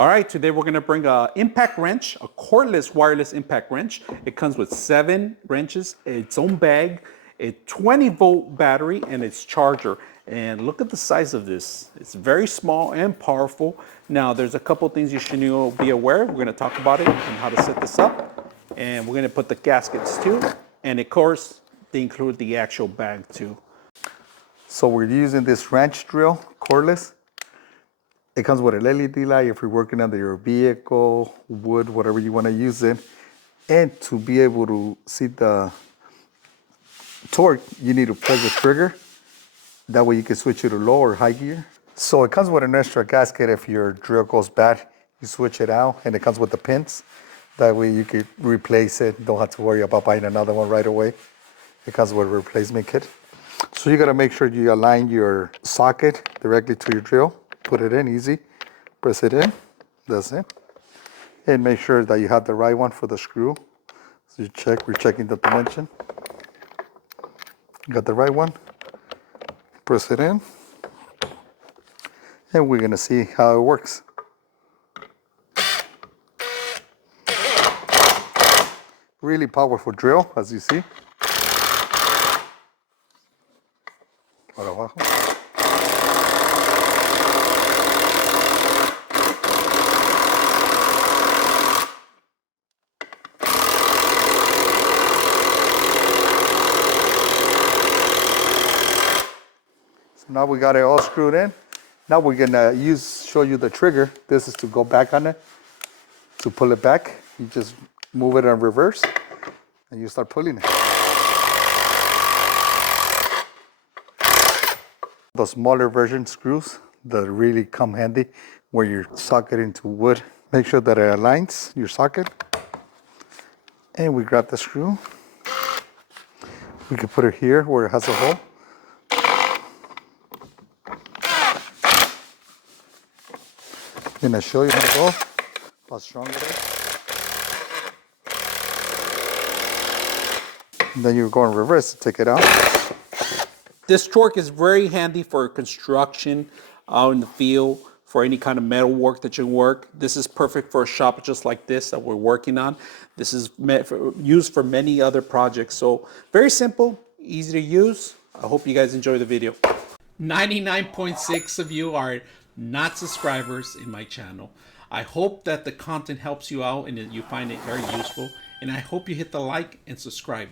All right, today we're gonna bring a impact wrench, a cordless wireless impact wrench. It comes with 7 wrenches, its own bag, a 20-volt battery, and its charger. And look at the size of this. It's very small and powerful. Now, there's a couple things you should be aware. We're gonna talk about it and how to set this up. And we're gonna put the gaskets too. And of course, they include the actual bag too. So we're using this wrench drill, cordless. It comes with an LED light if you're working under your vehicle, wood, whatever you want to use it. And to be able to see the torque, you need to press the trigger. That way you can switch it to low or high gear. So it comes with an extra gasket if your drill goes bad. You switch it out and it comes with the pins. That way you can replace it. Don't have to worry about buying another one right away. It comes with a replacement kit. So you got to make sure you align your socket directly to your drill. Put it in easy, press it in, that's it. And make sure that you have the right one for the screw. So we're checking the dimension. Got the right one, press it in. And we're gonna see how it works. Really powerful drill, as you see. Para abajo. Now we got it all screwed in. Now we're gonna show you the trigger. This is to go back on it. To pull it back, you just move it in reverse and you start pulling it. The smaller version screws that really come handy where you socket into wood. Make sure that it aligns your socket. And we grab the screw. We can put it here where it has a hole. I'm gonna show you how to go, how strong it is. And then you go in reverse to take it out. This torque is very handy for construction out in the field, for any kind of metal work that you work. This is perfect for a shop just like this that we're working on. This is used for many other projects. So very simple, easy to use. I hope you guys enjoy the video. 99.6 of you are not subscribers in my channel. I hope that the content helps you out and that you find it very useful. And I hope you hit the like and subscribe.